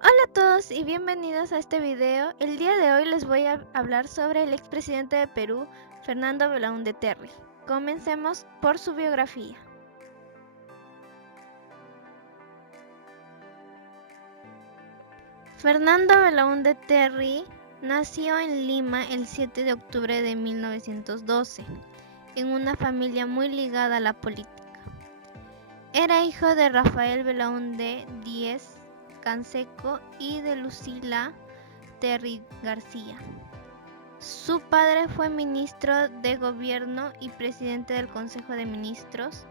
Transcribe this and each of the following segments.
Hola a todos y bienvenidos a este video. El día de hoy les voy a hablar sobre el expresidente de Perú, Fernando Belaúnde Terry. Comencemos por su biografía. Fernando Belaúnde Terry nació en Lima el 7 de octubre de 1912, en una familia muy ligada a la política. Era hijo de Rafael Belaúnde Díez Canseco y de Lucila Terry García. Su padre fue ministro de Gobierno y presidente del Consejo de Ministros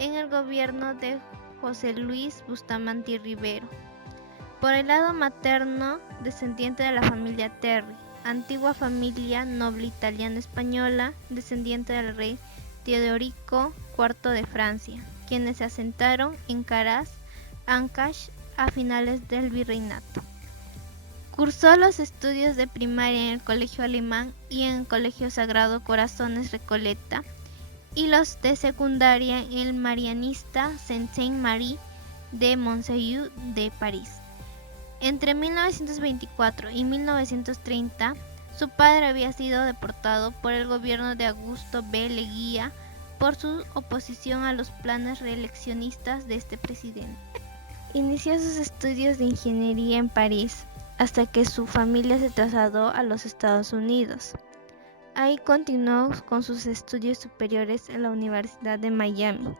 en el gobierno de José Luis Bustamante Rivero. Por el lado materno, descendiente de la familia Terry, antigua familia noble italiana-española, descendiente del rey Teodorico IV de Francia, quienes se asentaron en Caraz, Ancash, a finales del virreinato. Cursó los estudios de primaria en el Colegio Alemán y en el Colegio Sagrado Corazones Recoleta y los de secundaria en el Marianista Sainte-Marie de Montaigu de París. Entre 1924 y 1930, su padre había sido deportado por el gobierno de Augusto B. Leguía por su oposición a los planes reeleccionistas de este presidente. Inició sus estudios de ingeniería en París, hasta que su familia se trasladó a los Estados Unidos. Ahí continuó con sus estudios superiores en la Universidad de Miami,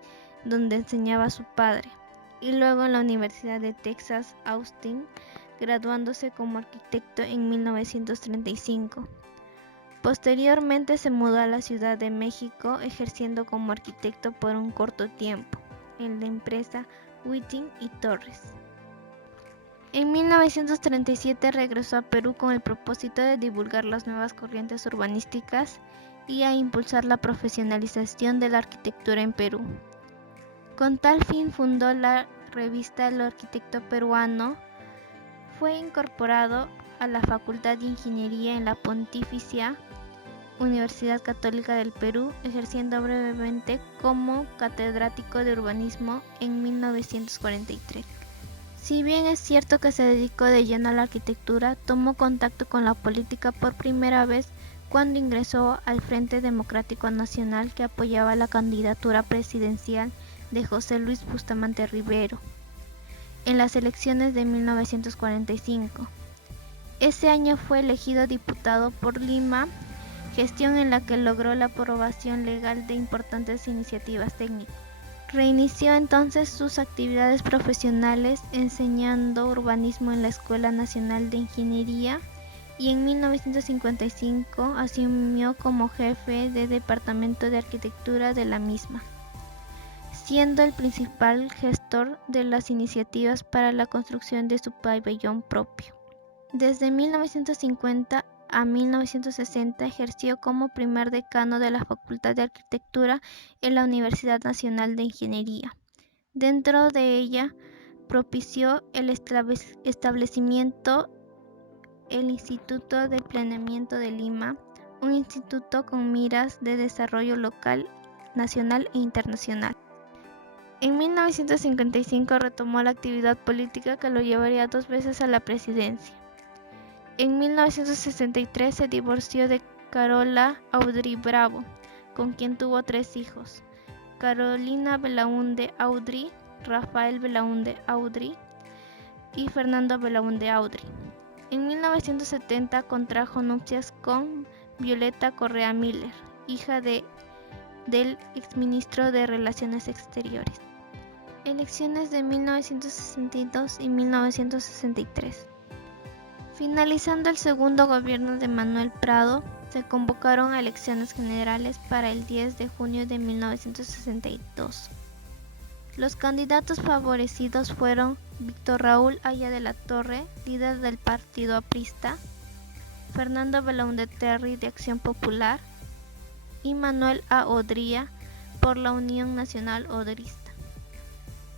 donde enseñaba a su padre, y luego en la Universidad de Texas, Austin, graduándose como arquitecto en 1935. Posteriormente se mudó a la Ciudad de México, ejerciendo como arquitecto por un corto tiempo, en la empresa Whiting y Torres. En 1937 regresó a Perú con el propósito de divulgar las nuevas corrientes urbanísticas y a impulsar la profesionalización de la arquitectura en Perú. Con tal fin fundó la revista El Arquitecto Peruano. Fue incorporado a la Facultad de Ingeniería en la Pontificia Universidad Católica del Perú, ejerciendo brevemente como catedrático de urbanismo en 1943. Si bien es cierto que se dedicó de lleno a la arquitectura, tomó contacto con la política por primera vez cuando ingresó al Frente Democrático Nacional, que apoyaba la candidatura presidencial de José Luis Bustamante Rivero en las elecciones de 1945. Ese año fue elegido diputado por Lima, gestión en la que logró la aprobación legal de importantes iniciativas técnicas. Reinició entonces sus actividades profesionales enseñando urbanismo en la Escuela Nacional de Ingeniería y en 1955 asumió como jefe de departamento de arquitectura de la misma, siendo el principal gestor de las iniciativas para la construcción de su pabellón propio. Desde 1950 a 1960 ejerció como primer decano de la Facultad de Arquitectura en la Universidad Nacional de Ingeniería. Dentro de ella, propició el establecimiento el Instituto de Planeamiento de Lima, un instituto con miras de desarrollo local, nacional e internacional. En 1955 retomó la actividad política que lo llevaría 2 veces a la presidencia. En 1963 se divorció de Carola Audry Bravo, con quien tuvo 3 hijos: Carolina Belaúnde Audry, Rafael Belaúnde Audry y Fernando Belaúnde Audry. En 1970 contrajo nupcias con Violeta Correa Miller, hija del exministro de Relaciones Exteriores. Elecciones de 1962 y 1963. Finalizando el segundo gobierno de Manuel Prado, se convocaron a elecciones generales para el 10 de junio de 1962. Los candidatos favorecidos fueron Víctor Raúl Haya de la Torre, líder del partido aprista, Fernando Belaúnde Terry de Acción Popular y Manuel A. Odría por la Unión Nacional Odrista.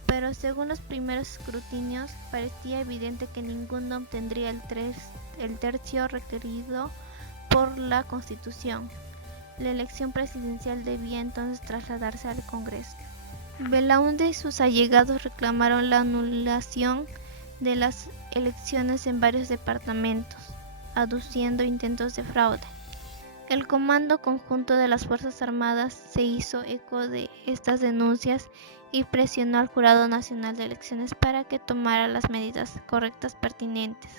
Pero según los primeros escrutinios, parecía evidente que ninguno obtendría el tercio requerido por la Constitución. La elección presidencial debía entonces trasladarse al Congreso. Belaúnde y sus allegados reclamaron la anulación de las elecciones en varios departamentos, aduciendo intentos de fraude. El Comando Conjunto de las Fuerzas Armadas se hizo eco de estas denuncias y presionó al Jurado Nacional de Elecciones para que tomara las medidas correctas pertinentes.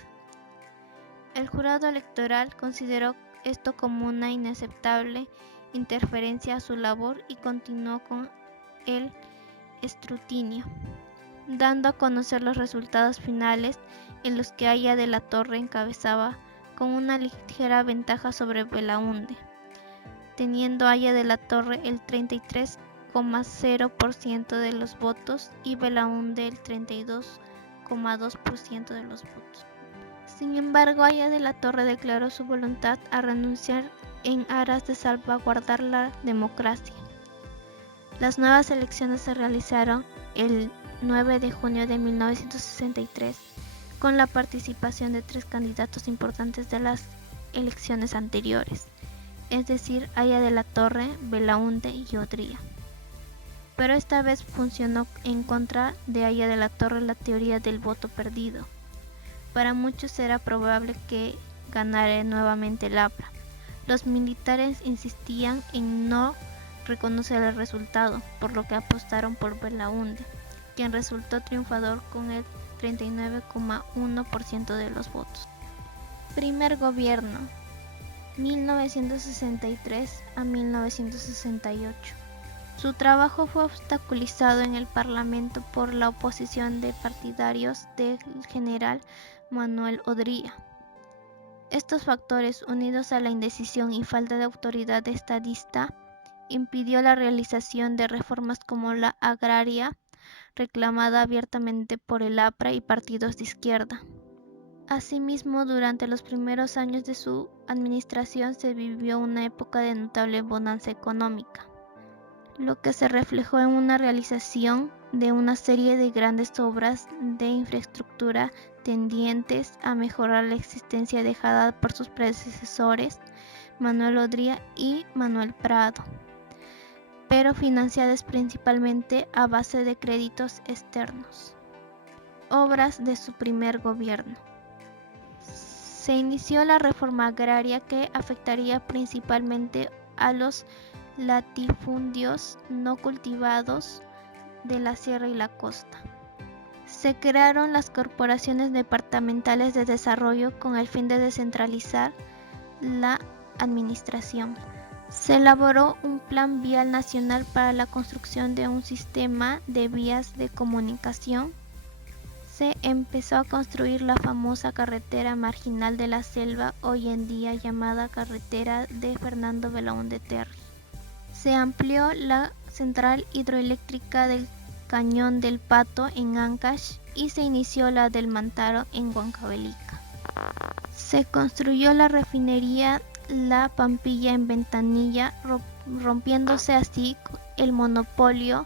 El jurado electoral consideró esto como una inaceptable interferencia a su labor y continuó con el escrutinio, dando a conocer los resultados finales en los que Haya de la Torre encabezaba con una ligera ventaja sobre Belaúnde, teniendo Haya de la Torre el 33,0% de los votos y Belaúnde el 32,2% de los votos. Sin embargo, Haya de la Torre declaró su voluntad a renunciar en aras de salvaguardar la democracia. Las nuevas elecciones se realizaron el 9 de junio de 1963, con la participación de 3 candidatos importantes de las elecciones anteriores, es decir, Haya de la Torre, Belaúnde y Odría. Pero esta vez funcionó en contra de Haya de la Torre la teoría del voto perdido. Para muchos era probable que ganara nuevamente el APRA. Los militares insistían en no reconocer el resultado, por lo que apostaron por Belaúnde, quien resultó triunfador con el 39,1% de los votos. Primer gobierno, 1963 a 1968. Su trabajo fue obstaculizado en el Parlamento por la oposición de partidarios del general Manuel Odría. Estos factores, unidos a la indecisión y falta de autoridad estadista, impidió la realización de reformas como la agraria, reclamada abiertamente por el APRA y partidos de izquierda. Asimismo, durante los primeros años de su administración se vivió una época de notable bonanza económica, lo que se reflejó en una realización de una serie de grandes obras de infraestructura tendientes a mejorar la existencia dejada por sus predecesores Manuel Odría y Manuel Prado, pero financiadas principalmente a base de créditos externos. Obras de su primer gobierno. Se inició la reforma agraria que afectaría principalmente a los latifundios no cultivados de la sierra y la costa. Se crearon las corporaciones departamentales de desarrollo con el fin de descentralizar la administración. Se elaboró un plan vial nacional para la construcción de un sistema de vías de comunicación. Se empezó a construir la famosa carretera marginal de la selva, hoy en día llamada carretera de Fernando Belaúnde Terry. Se amplió la central hidroeléctrica del Cañón del Pato en Ancash y se inició la del Mantaro en Huancavelica. Se construyó la refinería La Pampilla en Ventanilla, rompiéndose así el monopolio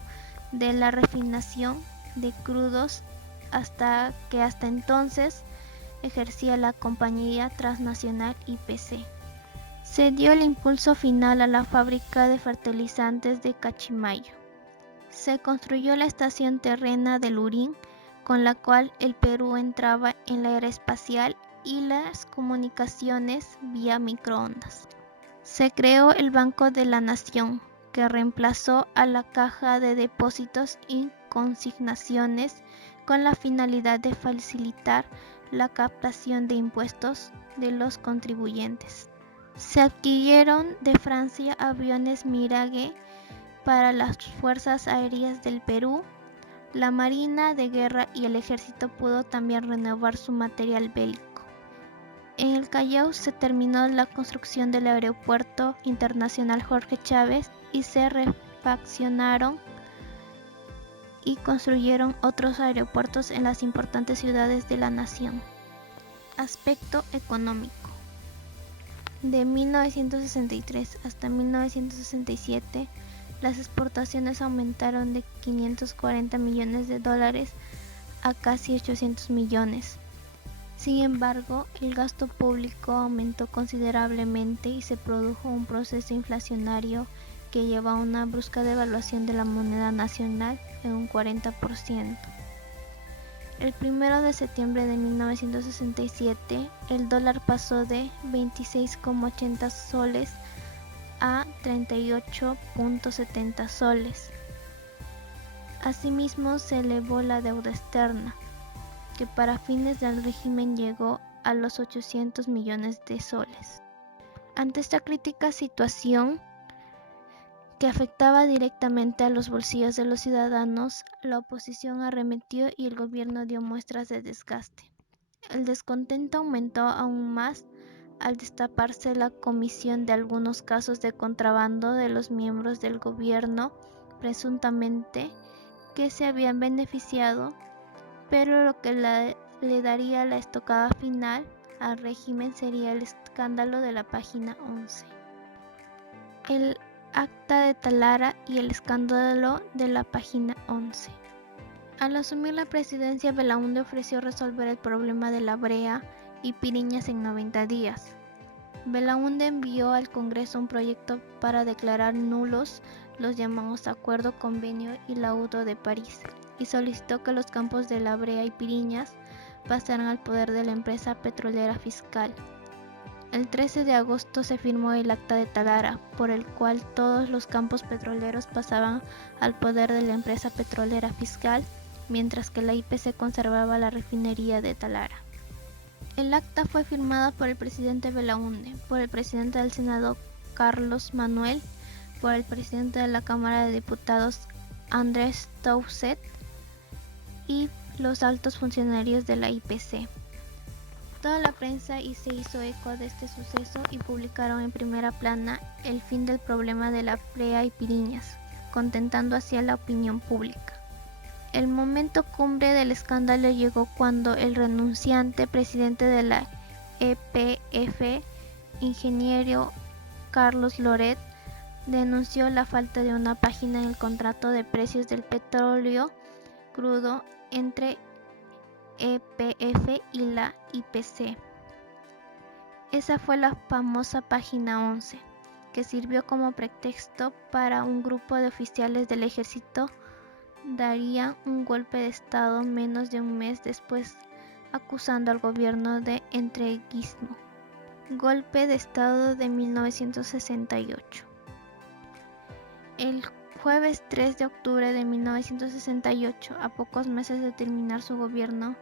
de la refinación de crudos hasta entonces ejercía la compañía transnacional IPC. Se dio el impulso final a la fábrica de fertilizantes de Cachimayo. Se construyó la estación terrena de Lurín, con la cual el Perú entraba en la era espacial, y las comunicaciones vía microondas. Se creó el Banco de la Nación, que reemplazó a la Caja de Depósitos y Consignaciones con la finalidad de facilitar la captación de impuestos de los contribuyentes. Se adquirieron de Francia aviones Mirage para las Fuerzas Aéreas del Perú. La Marina de Guerra y el Ejército pudo también renovar su material bélico. En el Callao se terminó la construcción del Aeropuerto Internacional Jorge Chávez y se refaccionaron y construyeron otros aeropuertos en las importantes ciudades de la nación. Aspecto económico. De 1963 hasta 1967, las exportaciones aumentaron de 540 millones de dólares a casi 800 millones. Sin embargo, el gasto público aumentó considerablemente y se produjo un proceso inflacionario que llevó a una brusca devaluación de la moneda nacional en un 40%. El 1 de septiembre de 1967, el dólar pasó de 26,80 soles a 38,70 soles. Asimismo, se elevó la deuda externa, que para fines del régimen llegó a los 800 millones de soles. Ante esta crítica situación, que afectaba directamente a los bolsillos de los ciudadanos, la oposición arremetió y el gobierno dio muestras de desgaste. El descontento aumentó aún más al destaparse la comisión de algunos casos de contrabando de los miembros del gobierno, presuntamente que se habían beneficiado, pero lo que le daría la estocada final al régimen sería el escándalo de la página 11. El Acta de Talara y el escándalo de la página 11. Al asumir la presidencia, Belaúnde ofreció resolver el problema de la brea y Piriñas en 90 días. Belaúnde envió al Congreso un proyecto para declarar nulos los llamados Acuerdo, Convenio y Laudo de París y solicitó que los campos de la brea y Piriñas pasaran al poder de la empresa petrolera fiscal. El 13 de agosto se firmó el Acta de Talara, por el cual todos los campos petroleros pasaban al poder de la empresa petrolera fiscal, mientras que la IPC conservaba la refinería de Talara. El acta fue firmada por el presidente Belaúnde, por el presidente del Senado Carlos Manuel, por el presidente de la Cámara de Diputados Andrés Toucet y los altos funcionarios de la IPC. Toda la prensa se hizo eco de este suceso y publicaron en primera plana el fin del problema de la brea y Piriñas, contentando así a la opinión pública. El momento cumbre del escándalo llegó cuando el renunciante presidente de la EPF, ingeniero Carlos Loret, denunció la falta de una página en el contrato de precios del petróleo crudo entre EPF y la IPC. Esa fue la famosa página 11, que sirvió como pretexto para un grupo de oficiales del ejército darían un golpe de estado menos de un mes después, acusando al gobierno de entreguismo. Golpe de estado de 1968. El jueves 3 de octubre de 1968, a pocos meses de terminar su gobierno,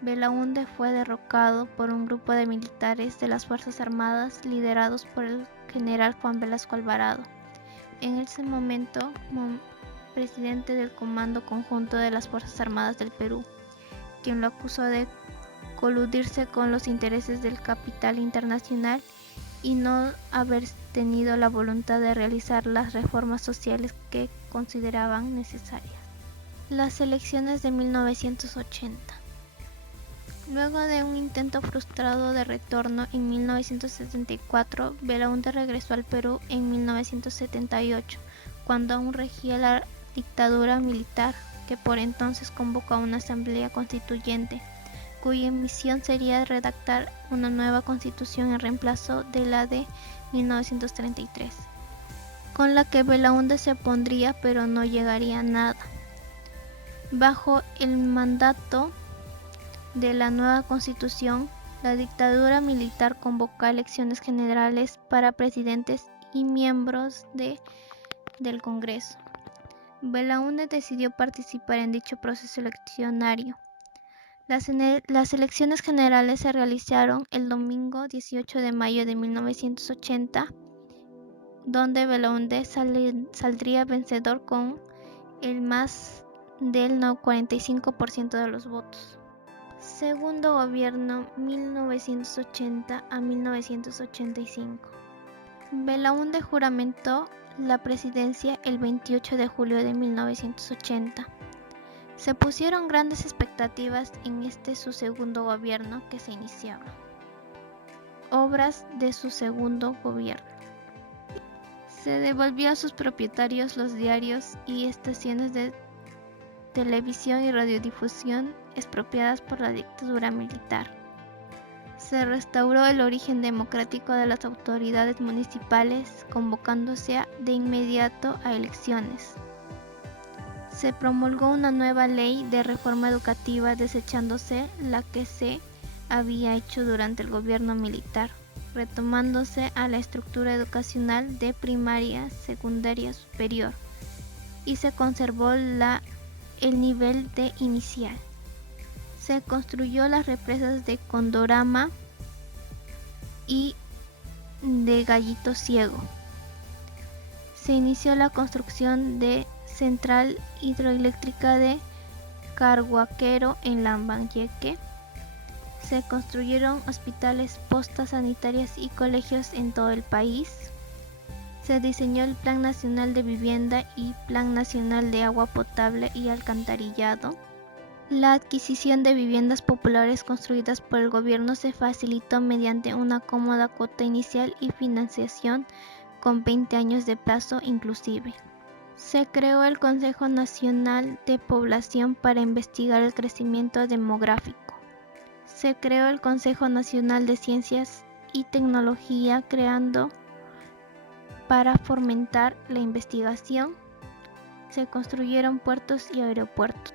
Belaúnde fue derrocado por un grupo de militares de las Fuerzas Armadas liderados por el general Juan Velasco Alvarado, en ese momento presidente del Comando Conjunto de las Fuerzas Armadas del Perú, quien lo acusó de coludirse con los intereses del capital internacional y no haber tenido la voluntad de realizar las reformas sociales que consideraban necesarias. Las elecciones de 1980. Luego de un intento frustrado de retorno en 1974, Belaúnde regresó al Perú en 1978, cuando aún regía la dictadura militar, que por entonces convocó a una asamblea constituyente, cuya misión sería redactar una nueva constitución en reemplazo de la de 1933, con la que Belaúnde se opondría pero no llegaría a nada. Bajo el mandato de la nueva constitución, la dictadura militar convocó elecciones generales para presidentes y miembros del Congreso. Belaúnde decidió participar en dicho proceso eleccionario. Las elecciones generales se realizaron el domingo 18 de mayo de 1980, donde Belaúnde saldría vencedor con el más del 45% de los votos. Segundo gobierno 1980 a 1985. Belaúnde juramentó la presidencia el 28 de julio de 1980. Se pusieron grandes expectativas en su segundo gobierno que se iniciaba. Obras de su segundo gobierno. Se devolvió a sus propietarios los diarios y estaciones de televisión y radiodifusión expropiadas por la dictadura militar. Se restauró el origen democrático de las autoridades municipales, convocándose de inmediato a elecciones. Se promulgó una nueva ley de reforma educativa desechándose la que se había hecho durante el gobierno militar, retomándose a la estructura educacional de primaria, secundaria, superior, y se conservó el nivel de inicial. Se construyó las represas de Condorama y de Gallito Ciego. Se inició la construcción de central hidroeléctrica de Carhuaquero en Lambayeque. Se construyeron hospitales, postas sanitarias y colegios en todo el país. Se diseñó el Plan Nacional de Vivienda y Plan Nacional de Agua Potable y Alcantarillado. La adquisición de viviendas populares construidas por el gobierno se facilitó mediante una cómoda cuota inicial y financiación con 20 años de plazo inclusive. Se creó el Consejo Nacional de Población para investigar el crecimiento demográfico. Se creó el Consejo Nacional de Ciencias y Tecnología, creando para fomentar la investigación. Se construyeron puertos y aeropuertos.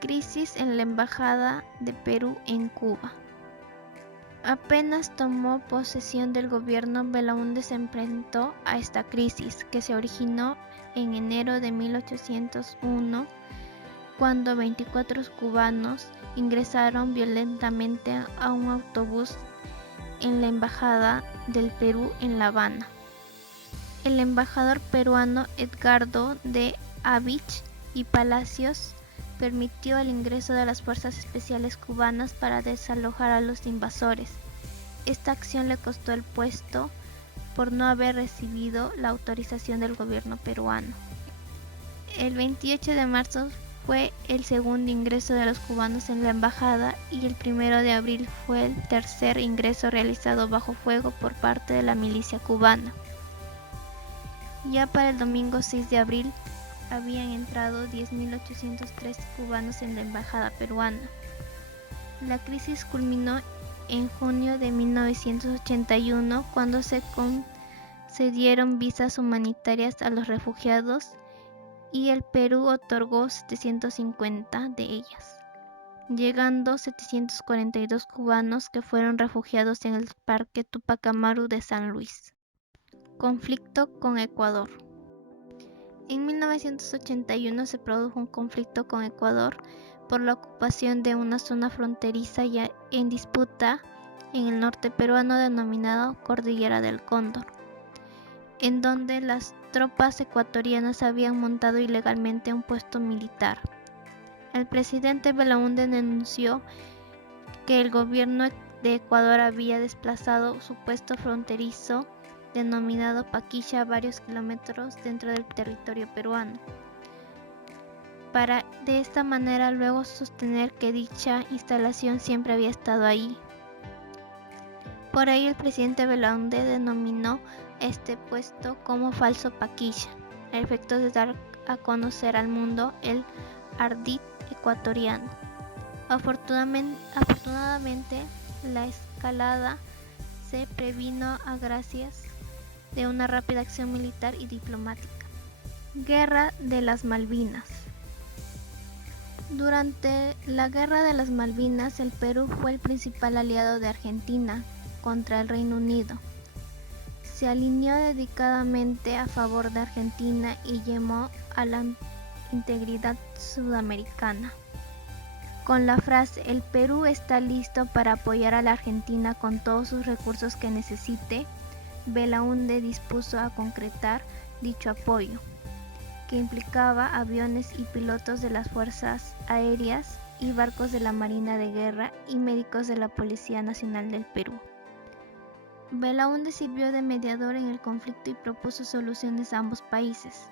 Crisis en la Embajada de Perú en Cuba. Apenas tomó posesión del gobierno, Belaúnde se enfrentó a esta crisis, que se originó en enero de 1801, cuando 24 cubanos ingresaron violentamente a un autobús en la Embajada del Perú en La Habana. El embajador peruano Edgardo de Avich y Palacios permitió el ingreso de las fuerzas especiales cubanas para desalojar a los invasores. Esta acción le costó el puesto por no haber recibido la autorización del gobierno peruano. El 28 de marzo fue el segundo ingreso de los cubanos en la embajada y el 1 de abril fue el tercer ingreso realizado bajo fuego por parte de la milicia cubana. Ya para el domingo 6 de abril habían entrado 10.803 cubanos en la embajada peruana. La crisis culminó en junio de 1981 cuando se concedieron visas humanitarias a los refugiados y el Perú otorgó 750 de ellas, llegando 742 cubanos que fueron refugiados en el Parque Tupac Amaru de San Luis. Conflicto con Ecuador. En 1981 se produjo un conflicto con Ecuador por la ocupación de una zona fronteriza ya en disputa en el norte peruano denominado Cordillera del Cóndor, en donde las tropas ecuatorianas habían montado ilegalmente un puesto militar. El presidente Belaúnde denunció que el gobierno de Ecuador había desplazado su puesto fronterizo denominado Paquilla a varios kilómetros dentro del territorio peruano, para de esta manera luego sostener que dicha instalación siempre había estado ahí. Por ello el presidente Belaúnde denominó este puesto como falso Paquilla, a efectos de dar a conocer al mundo el ardid ecuatoriano. Afortunadamente, la escalada se previno a gracias de una rápida acción militar y diplomática. Guerra de las Malvinas. Durante la Guerra de las Malvinas, el Perú fue el principal aliado de Argentina contra el Reino Unido. Se alineó dedicadamente a favor de Argentina y llamó a la integridad sudamericana. Con la frase "El Perú está listo para apoyar a la Argentina con todos sus recursos que necesite", Belaúnde dispuso a concretar dicho apoyo, que implicaba aviones y pilotos de las fuerzas aéreas y barcos de la Marina de Guerra y médicos de la Policía Nacional del Perú. Belaúnde sirvió de mediador en el conflicto y propuso soluciones a ambos países.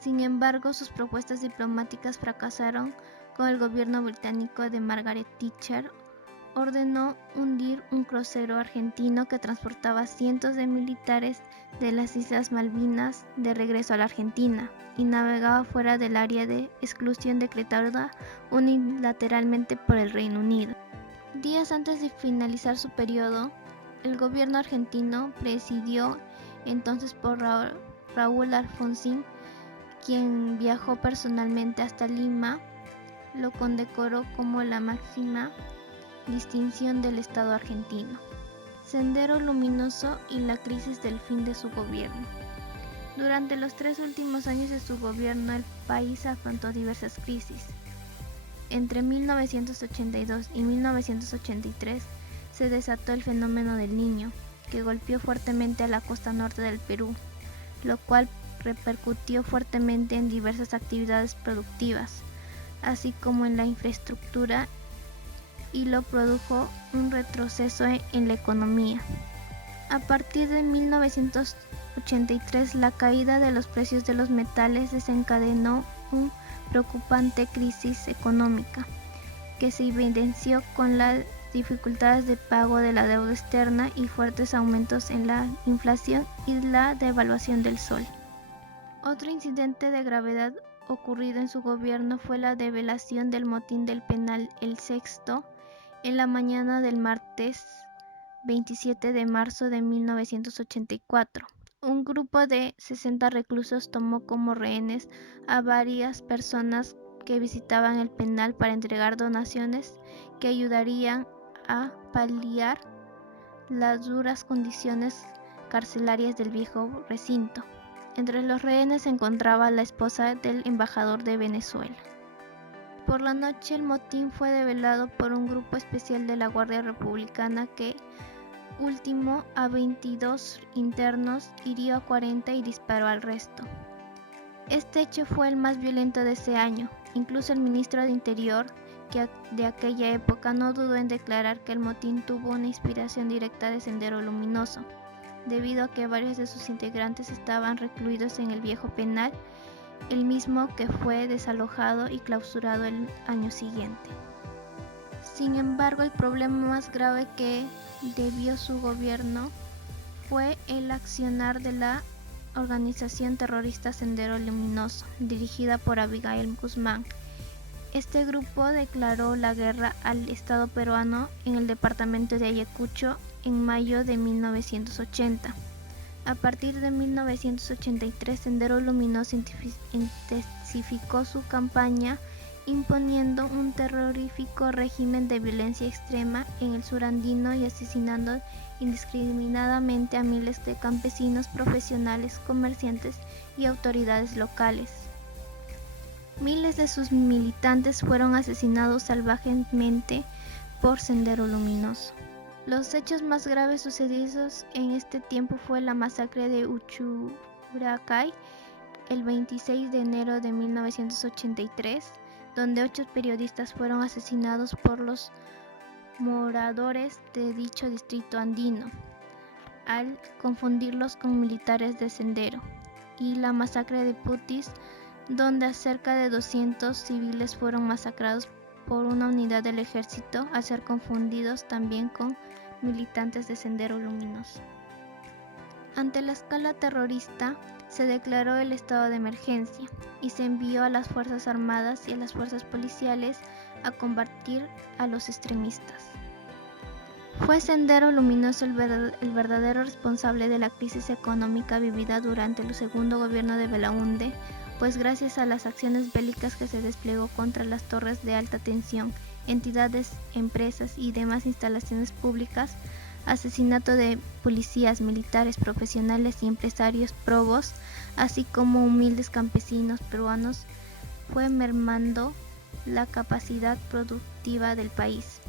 Sin embargo, sus propuestas diplomáticas fracasaron cuando el gobierno británico de Margaret Thatcher ordenó hundir un crucero argentino que transportaba cientos de militares de las Islas Malvinas de regreso a la Argentina y navegaba fuera del área de exclusión decretada unilateralmente por el Reino Unido. Días antes de finalizar su periodo, el gobierno argentino, presidido entonces por Raúl Alfonsín, quien viajó personalmente hasta Lima, lo condecoró como la máxima distinción del Estado argentino. Sendero Luminoso y la crisis del fin de su gobierno. Durante los 3 últimos años de su gobierno, el país afrontó diversas crisis. Entre 1982 y 1983 se desató el fenómeno del Niño, que golpeó fuertemente a la costa norte del Perú, lo cual repercutió fuertemente en diversas actividades productivas, así como en la infraestructura, y lo produjo un retroceso en la economía. A partir de 1983, la caída de los precios de los metales desencadenó una preocupante crisis económica, que se evidenció con las dificultades de pago de la deuda externa y fuertes aumentos en la inflación y la devaluación del sol. Otro incidente de gravedad ocurrido en su gobierno fue la develación del motín del penal El Sexto en la mañana del martes 27 de marzo de 1984. Un grupo de 60 reclusos tomó como rehenes a varias personas que visitaban el penal para entregar donaciones que ayudarían a paliar las duras condiciones carcelarias del viejo recinto. Entre los rehenes se encontraba la esposa del embajador de Venezuela. Por la noche, el motín fue develado por un grupo especial de la Guardia Republicana que ultimó a 22 internos, hirió a 40 y disparó al resto. Este hecho fue el más violento de ese año. Incluso el ministro de Interior de aquella época no dudó en declarar que el motín tuvo una inspiración directa de Sendero Luminoso, debido a que varios de sus integrantes estaban recluidos en el viejo penal, el mismo que fue desalojado y clausurado el año siguiente. Sin embargo, el problema más grave que debió su gobierno fue el accionar de la organización terrorista Sendero Luminoso, dirigida por Abigail Guzmán. Este grupo declaró la guerra al Estado peruano en el departamento de Ayacucho en mayo de 1980. A partir de 1983, Sendero Luminoso intensificó su campaña, imponiendo un terrorífico régimen de violencia extrema en el sur andino y asesinando indiscriminadamente a miles de campesinos, profesionales, comerciantes y autoridades locales. Miles de sus militantes fueron asesinados salvajemente por Sendero Luminoso. Los hechos más graves sucedidos en este tiempo fue la masacre de Uchucchacay el 26 de enero de 1983, donde 8 periodistas fueron asesinados por los moradores de dicho distrito andino, al confundirlos con militares de Sendero, y la masacre de Putis, donde cerca de 200 civiles fueron masacrados por una unidad del ejército al ser confundidos también con militantes de Sendero Luminoso. Ante la escala terrorista, se declaró el estado de emergencia y se envió a las Fuerzas Armadas y a las fuerzas policiales a combatir a los extremistas. Fue Sendero Luminoso el verdadero responsable de la crisis económica vivida durante el segundo gobierno de Belaúnde, pues gracias a las acciones bélicas que se desplegó contra las torres de alta tensión, entidades, empresas y demás instalaciones públicas, asesinato de policías, militares, profesionales y empresarios probos, así como humildes campesinos peruanos, fue mermando la capacidad productiva del país.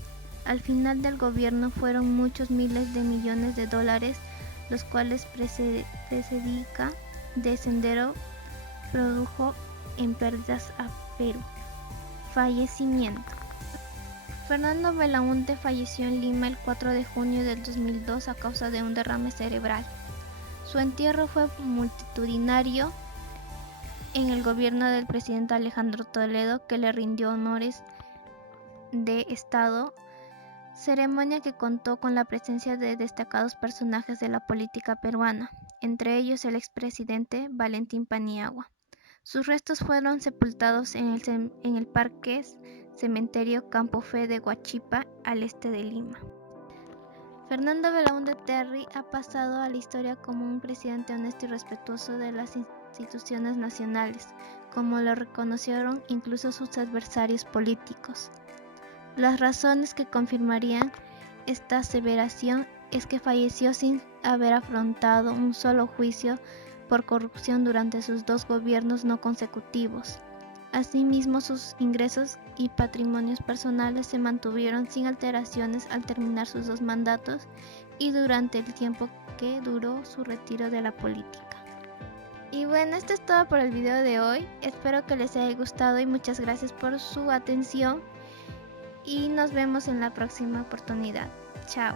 Al final del gobierno fueron muchos miles de millones de dólares, los cuales precedica de Sendero produjo en pérdidas a Perú. Fallecimiento. Fernando Belaúnde falleció en Lima el 4 de junio del 2002 a causa de un derrame cerebral. Su entierro fue multitudinario en el gobierno del presidente Alejandro Toledo, que le rindió honores de Estado, ceremonia que contó con la presencia de destacados personajes de la política peruana, entre ellos el expresidente Valentín Paniagua. Sus restos fueron sepultados en el Parque Cementerio Campo Fe de Huachipa, al este de Lima. Fernando Belaúnde Terry ha pasado a la historia como un presidente honesto y respetuoso de las instituciones nacionales, como lo reconocieron incluso sus adversarios políticos. Las razones que confirmarían esta aseveración es que falleció sin haber afrontado un solo juicio por corrupción durante sus 2 gobiernos no consecutivos. Asimismo, sus ingresos y patrimonios personales se mantuvieron sin alteraciones al terminar sus 2 mandatos y durante el tiempo que duró su retiro de la política. Y bueno, esto es todo por el video de hoy. Espero que les haya gustado y muchas gracias por su atención. Y nos vemos en la próxima oportunidad. Chao.